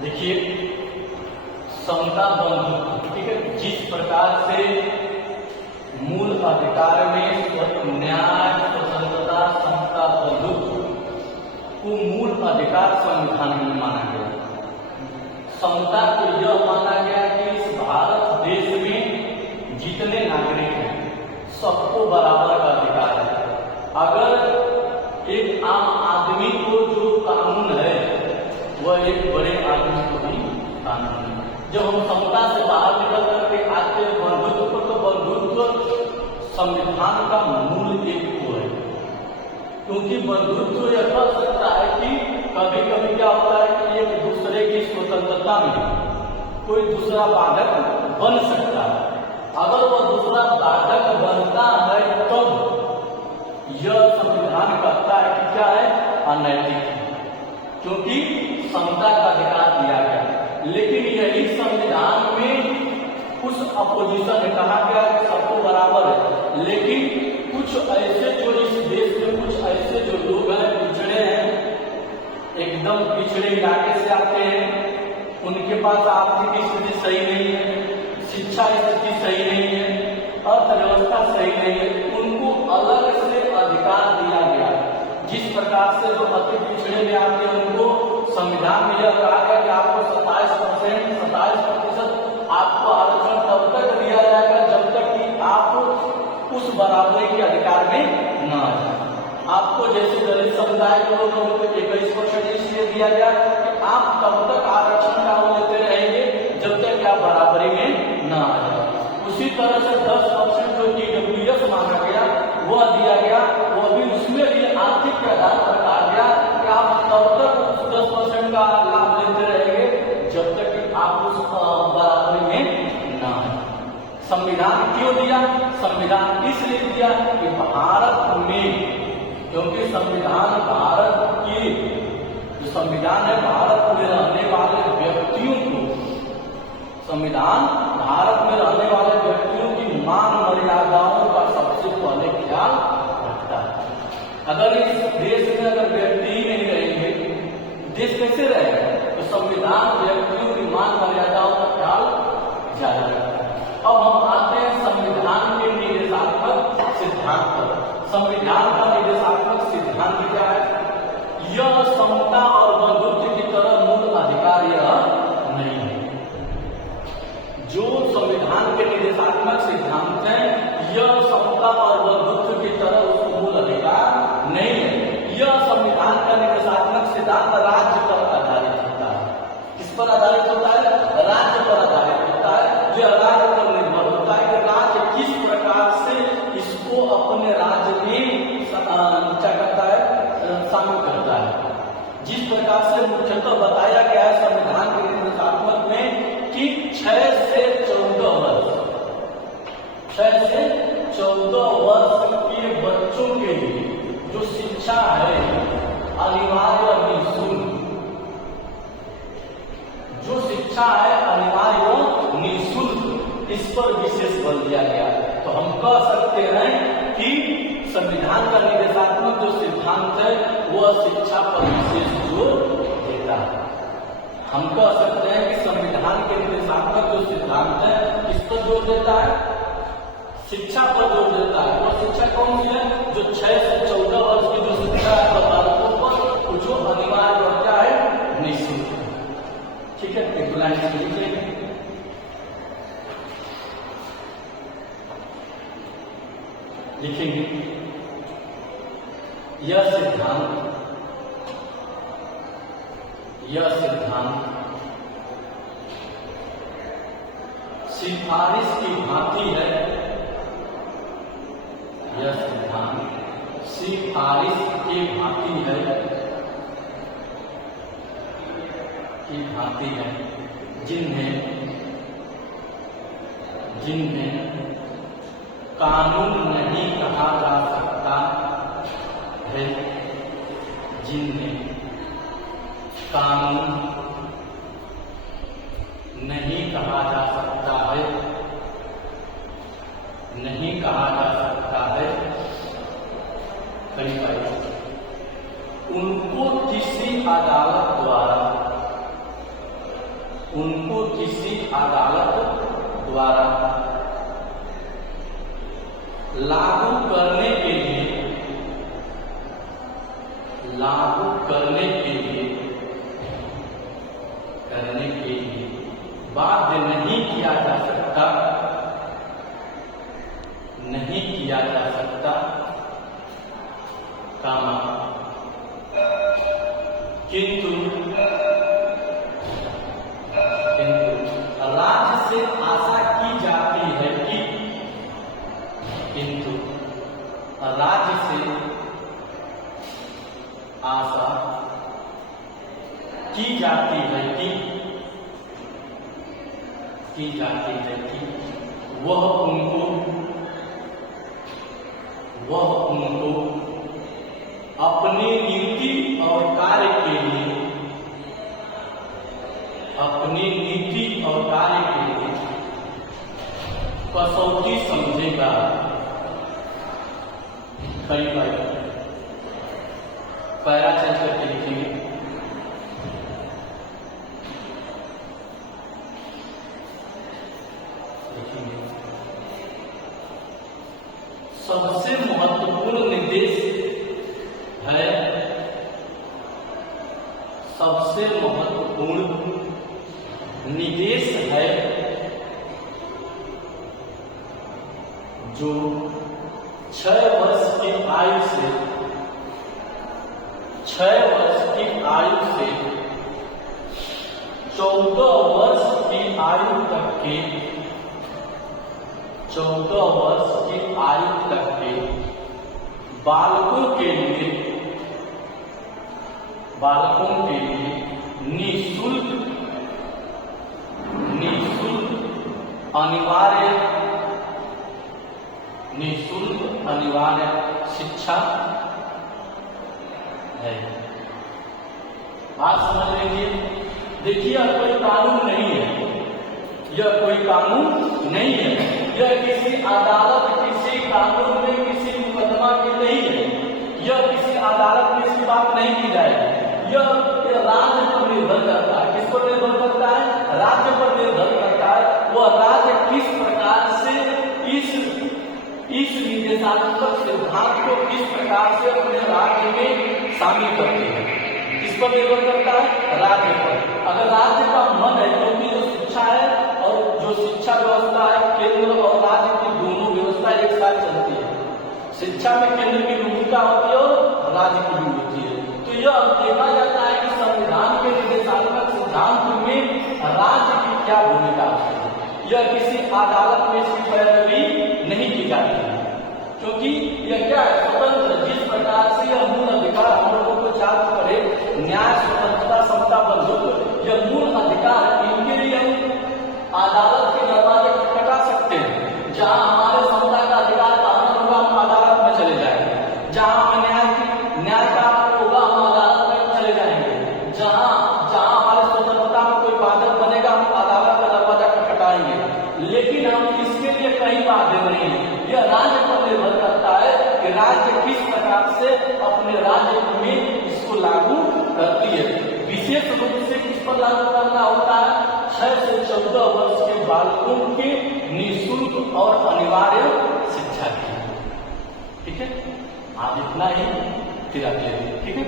देखिए, समता बंधुत्व, ठीक है, जिस प्रकार से मूल अधिकार में न्याय, स्वतंत्रता, समता, बंधुत्व को मूल अधिकार संविधान में माना गया। समता को यह माना गया कि इस भारत देश में जितने नागरिक हैं सबको बराबर का अधिकार है। अगर एक आम आदमी को जो कानून है वह एक बड़े आदमी को भी कानून है। जब हम समता से बाहर निकल करके आते हैं बंधुत्व को, तो बंधुत्व संविधान का मूल एक को है, क्योंकि बंधुत्व यह कर सकता है कि कभी कभी क्या होता है कि एक दूसरे की स्वतंत्रता में कोई दूसरा बाधक बन सकता है। अगर वह दूसरा बाधक बनता है तो यह संविधान कहता है कि क्या है, अनैतिक है, क्योंकि समता का अधिकार दिया गया। लेकिन यही संविधान में कुछ अपोजिशन ने कहा गया कि सबको बराबर है, लेकिन कुछ ऐसे जो इस देश में कुछ ऐसे जो लोग हैं पिछड़े हैं, एकदम पिछड़े इलाके से आते हैं, उनके पास आर्थिक स्थिति सही नहीं है, शिक्षा स्थिति सही नहीं है, अर्थव्यवस्था सही नहीं है, उनको अलग से अधिकार दिया गया। जिस प्रकार से जो अति पिछड़े में आते हैं उनको संविधान में यह कहा गया कि आपको 27% आपको आरक्षण तब तक दिया जाएगा जब तक कि आप उस बराबरी के अधिकार में न आ जाए। आपको जैसे दलित समुदाय के लोग उनको 21% इसलिए दिया गया कि आप तब तक आरक्षण का लेते रहेंगे जब तक कि आप बराबरी में न आ जाए। उसी तरह से 10% जो EWS माना गया वह दिया गया, वो भी उसमें भी आर्थिक के आधार पर कहा गया कि आप तब तक उस 10% का लाभ लेते रहेंगे जब तक कि आप उस बराबरी में न आए। संविधान क्यों दिया? संविधान इसलिए दिया कि भारत में, क्योंकि संविधान भारत की जो संविधान है भारत में रहने वाले व्यक्तियों को, संविधान भारत में रहने वाले व्यक्तियों की मान मर्यादाओं का सबसे पहले ख्याल रखता है। अगर इस देश में अगर व्यक्ति ही नहीं रहेंगे देश कैसे रहेगा? तो संविधान व्यक्तियों की मान मर्यादाओं का ख्याल जारी रखता है। अब हम आते हैं संविधान के निर्देशात्मक सिद्धांत पर। संविधान का निर्देशात्मक सिद्धांत क्या है? यह समता और बंधुत्व की तरह मूल अधिकार यह नहीं है। जो संविधान के निर्देशात्मक सिद्धांत है यह समता और बंधुत्व की तरह उसको मूल अधिकार नहीं है। यह संविधान का निर्देशात्मक सिद्धांत राज्य पर आधारित होता है। किस पर आधारित होता है? राज्य पर आधारित होता है। यह राज्य पर निर्भर होता है कि राज्य किस प्रकार से इसको अपने राज्य में क्या करता है, शामिल करता है। जिस प्रकार से मुख्यतः बताया गया है संविधान के निर्देशात्मक में कि 6 से 14 वर्ष के बच्चों के लिए जो शिक्षा है अनिवार्य और निःशुल्क, जो शिक्षा है अनिवार्य और निःशुल्क, इस पर विशेष बल दिया गया। तो हम कह सकते हैं कि संविधान का निर्देशात्मक जो सिद्धांत है वह शिक्षा पर विशेष जोर देता है। हम कह सकते हैं कि संविधान के निर्देशात्मक जो सिद्धांत है किस पर जोर देता है? शिक्षा पर जोर देता है। और शिक्षा कौन सी है? जो 6 से 14 वर्ष की जो शिक्षा है बालकों पर, जो अनिवार्य और क्या है, निःशुल्क है। ठीक है, एक लाइन से लिखेंगे। लिखेंगे यह सिद्धांत सिफारिश की भांति है। यह सिद्धांत सिफारिश की भांति है, जिन्हें कानून नहीं कहा जा सकता है, जिन्हें कानून नहीं कहा जा सकता है, नहीं कहा जा सकता है, उनको किसी अदालत द्वारा लागू करने के लिए बाध्य नहीं किया जा सकता कामा किंतु राज्य से आशा की जाती है कि आशा की जाती है कि वह उनको अपनी नीति और कार्य के लिए कसौटी समझेगा। कई बार पैरा चल करके लिखेंगे। सबसे महत्वपूर्ण निर्देश है जो 6 वर्ष की आयु से 14 वर्ष की आयु तक के बालकों के लिए निःशुल्क अनिवार्य शिक्षा है। बात समझ लीजिए। देखिए, यह कोई कानून नहीं है, यह किसी अदालत, किसी कानून में, किसी मुकदमा की नहीं है। यह किसी अदालत में इसकी बात नहीं की जाएगी। यह राज्य पर निर्भर करता है। किस पर निर्भर करता है? राज्य पर निर्भर करता है। वह राज्य किस प्रकार से इस निर्देशात्मक सिद्धांत को किस प्रकार से अपने राज्य में शामिल करते हैं। किस पर निर्भर करता है? राज्य पर। अगर राज्य का मन है, क्योंकि जो शिक्षा है और जो शिक्षा व्यवस्था है, केंद्र और राज्य की दोनों व्यवस्था एक साथ चलती है। शिक्षा में केंद्र की भूमिका होती है और राज्य की भी होती है। तो यह देखा जाता है कि संविधान के निर्देशात्मक सिद्धांत में राज्य की क्या भूमिका है। यह किसी अदालत में इसकी पैरवी नहीं की जाती है, क्योंकि यह क्या है? स्वतंत्र। जिस प्रकार से यह मूल अधिकार हम लोगों को छात्र पढ़े, न्याय, स्वतंत्रता, समता, बंधुत्व, यह मूल अधिकार, इनके लिए हम अदालत के दरवाजे खटखटा सकते हैं। जहां हमारे समुदाय का अधिकार का हनन होगा, हम अदालत में चले जाएंगे। जहां हमें न्याय का होगा, हम अदालत में चले जाएंगे। जहां हमारे स्वतंत्रता में कोई बाधक बनेगा, हम अदालत का दरवाजा खटखटाएंगे। लेकिन हम इसके लिए कहीं बाध्य नहीं है। यह राज्य पर निर्भर करता है कि राज्य किस प्रकार से अपने राज्य में इसको लागू करती है। विशेष रूप से किस पर लागू करना होता है? 6 से 14 वर्ष के बालकों के निःशुल्क और अनिवार्य शिक्षा की। ठीक है, आप इतना ही फिर आप ले लीजिए। ठीक है।